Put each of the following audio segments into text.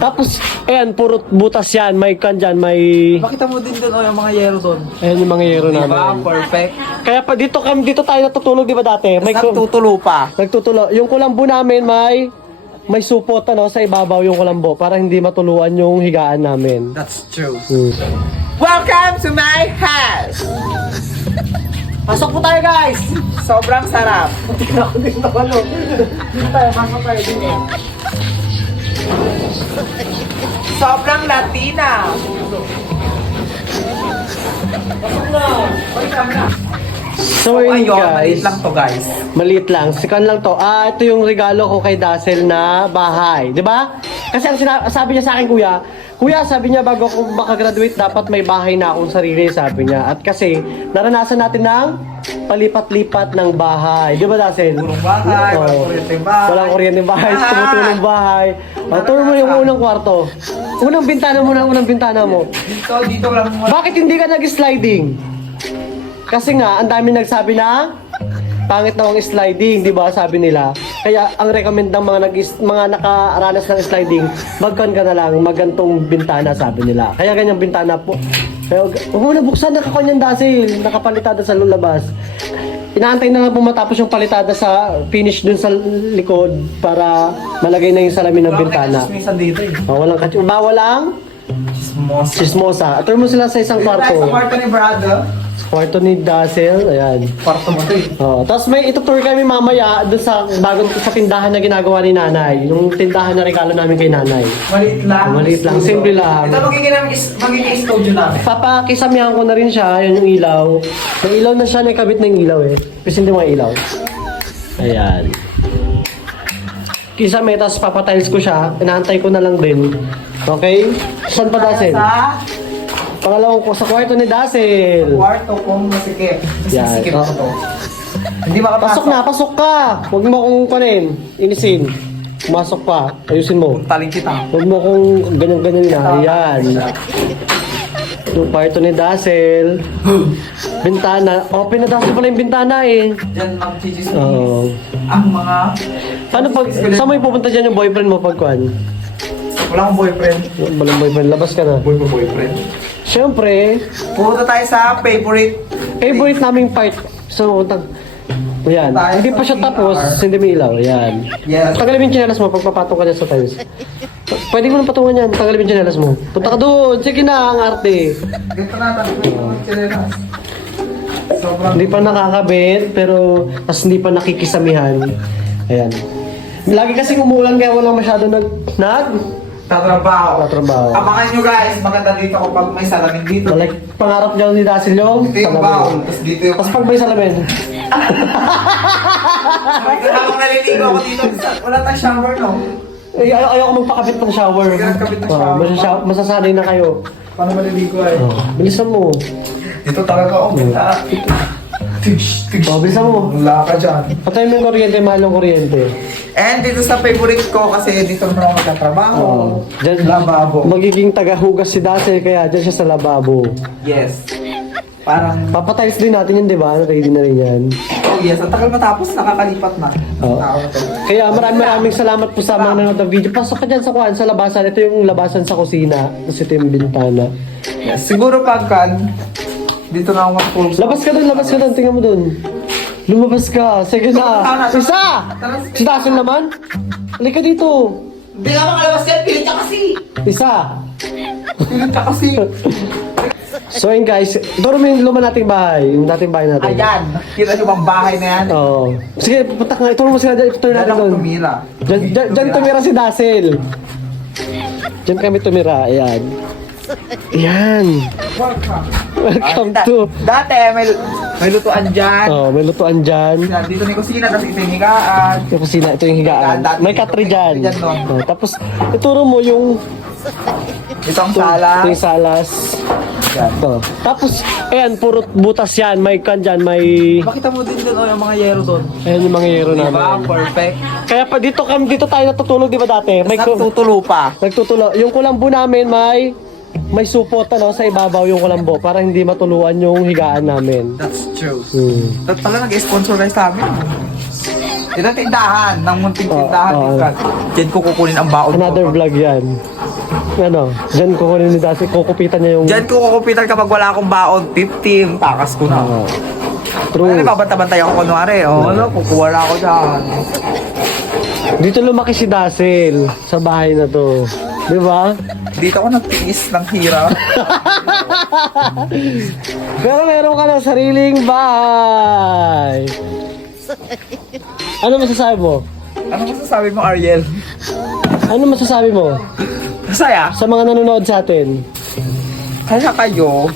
Tapos, ayan, puro butas yan. May kan dyan, may... Makita mo din doon, yung mga yero doon. Ayan yung mga yero Diba? namin. Perfect. Kaya pa dito tayo natutulog, di ba dati? May Nagtutulo pa. nagtutulo. Yung kulambo namin may supot sa ibabaw yung kulambo para hindi matuluan yung higaan namin. That's true. Hmm. Welcome to my house! Pasok po tayo, guys! Sobrang sarap. Dito tayo, pasok tayo dito. Sobrang Latina. So, yun, Ayun, guys. maliit lang to, guys. Maliit lang. Sikan lang to. Ito yung regalo ko kay Dazzle na bahay. Di ba? Kasi ang sabi niya sa akin, Kuya, sabi niya, bago ako makagraduate, dapat may bahay na akong sarili, sabi niya. At kasi, naranasan natin ng palipat-lipat ng bahay. Di ba, Dazzle? Purong bahay, Oo. walang kuryenteng bahay. Walang kuryenteng bahay, tumutulong bahay. Tour mo yung unang kwarto. Unang bintana mo. Dito lang muna. Bakit hindi ka nag-sliding? Kasi nga, ang dami nagsabi na pangit na ang sliding, di ba? Sabi nila. Kaya ang recommend ng mga nakaranas ng sliding, magkan ka na lang, magantong bintana, sabi nila. Kaya ganyang bintana po. Kaya, huwag mo na buksan, nakakanyang dasil, nakapalitada sa labas. Inaantay na nga po matapos yung palitada sa finish dun sa likod para malagay na yung salamin ng bintana. Chismisan dito eh. Bawal ang Chismos. chismosa. Atur mo sila sa isang Sa kwarto. kwarto ni brother. Kwarto ni Dazzle, ayan. Kwarto mo to eh. Oh, tapos may itutour kami mamaya doon sa sa tindahan na ginagawa ni nanay. Yung tindahan na regalo namin kay nanay. Maliit lang. Maliit lang, Studio. simple lang. Ito magiging studio namin. Papakisamihan ko na rin siya, yun yung ilaw. May ilaw na siya, nakabit na yung ilaw eh. Kasi hindi mga ilaw. Ayan. Kisame, tapos papatiles ko siya. Inaantay ko na lang din. Okay? Saan pa Dazzle? Sa Pangalawang ko sa kwarto ni Dazzle. kwarto kong masikip. Yan. Masikip Oh. ko to. Hindi makapasok. Pasok ka! Huwag mo akong panin. Inisin. Pumasok pa. Ayusin mo. Taling kita. Huwag mo akong ganyan-ganyan na. Ayan. Yung kwarto ni Dazzle. Bintana. Open na Dazzle pala yung bintana eh. Diyan magchichismis. Oo. Ang mga... Paano pag... Saan mo ipupunta dyan yung boyfriend mo pagkuhan? Wala akong boyfriend. Walang boyfriend. Labas ka na. Boyfriend. Siyempre, Pumunta tayo sa favorite. favorite naming part. So, ayan. Hindi pa siya tapos. Hindi may ilaw. Ayan. Yes. Tagalin mo yung chinelas mo pagpapatong ka dyan sa tiles. Pwede mo nang patungan yan. Tagalin mo yung chinelas mo. Punta ka doon. Sige na, ang arte. Ganito natin. Chinelas. Sobrang... Hindi pa nakakabit, pero tas hindi pa nakikisamihan. Ayan. Lagi kasing umuulan kaya walang masyado Tatrabaho. tatrabaho. Abangan nyo guys. Maganda dito kapag may salamin dito. Like, pangarap niya ni Dazzle yung Dito yung baon. Tapos dito yung... Tapos pag may salamin. Habang naliligo ako dito. Wala tayong shower no? Ayoko magpakabit ng shower. Magkakabit ng shower. Masasanay na kayo. Paano maliligo ay? Bilisan mo. Dito talaga ako. Tish. Bilisan mo. Wala ka dyan. Patay mo yung kuryente, mahal yung kuryente. And dito sa favorite ko kasi dito naman ako magtatrabaho. Diyan, Lababo. magiging tagahugas si Dazzle kaya dyan siya sa lababo. Yes. Parang, Papatiles din natin yun, di ba? Ready na rin yan. oh yes, ang tagal matapos, nakakalipat na. Oo. Tao na to. Kaya maraming salamat po sa mga nanonood ng video. Pasok ka dyan sa kuhan, sa labasan. Ito yung labasan sa kusina. Tapos ito yung bintana. Yes. Siguro pagkan, dito na ako matulog sa... Labas ka doon. Tingnan mo doon. Lumabas ka. Sige na. Isa! Si Dazzle naman. Halika dito. Hindi ka makalabas yan, pilit ka kasi! Isa. Pilit ka kasi! So yun guys, turo mo yung luma nating bahay. Yung dating bahay natin. Ayan, kita nyo bang bahay na yan? Oo. Sige, punta ka nga. Ituro mo sila dyan. Ituro Diyan natin ako doon. tumira. Diyan tumira si Dazzle. Diyan kami tumira. Ayan. Ayan. Welcome to... Dati, may lutuan dyan. Oh, may lutuan dyan. Dito na yung kusina, tapos ito yung higaan. Yung kusina, ito yung higaan. May katri dyan. Oh, tapos, ituro mo yung... Ito ang sala. Ito yung salas. Yan. Ito. Tapos, ayan, puro butas yan. May kan dyan, may... Makita mo din doon, yung mga yero doon. Ayan yung mga yero Diba? namin. Perfect. Kaya pa dito tayo natutulog, di ba dati? Nagtutulo pa. Nagtutulo. Yung kulambo namin may supot sa ibabaw yung kulambo para hindi matuluan yung higaan namin. That's true. Hmm. Dapat pala nag-sponsor guys sa amin. Ito ang tindahan, ng munting tindahan. Oo. Diyan ko kukunin ang baon Another ko. vlog yan. Ano, dyan kukunin ni Dasi, kukupitan niya yung... Diyan ko kukupitan kapag wala akong baon, 15, takas ko na. Oo. Ano, True. babanta-bantay ako kunwari. Ano, kukuha na ako dyan. Dito lumaki si Dasil sa bahay na to. Di ba? Dito ako nagtiis ng hirap. Pero meron ka ng sariling bahay. Ano masasabi mo? Ano masasabi mo, Ariel? Ano masasabi mo Masaya. sa mga nanonood sa atin? Kaya kayo,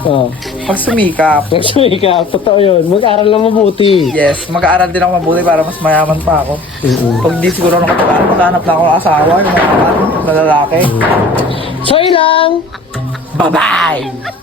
Oh, pag sumikap, nagsumika, totoo yun. Mag-aral na mabuti. yes, mag-aaral din ako mabuti para mas mayaman pa ako. Pag di siguro ako nakapag-aaral, maghanap na ako ng asawa, yung mga lalaki. So, ilang! Bye-bye!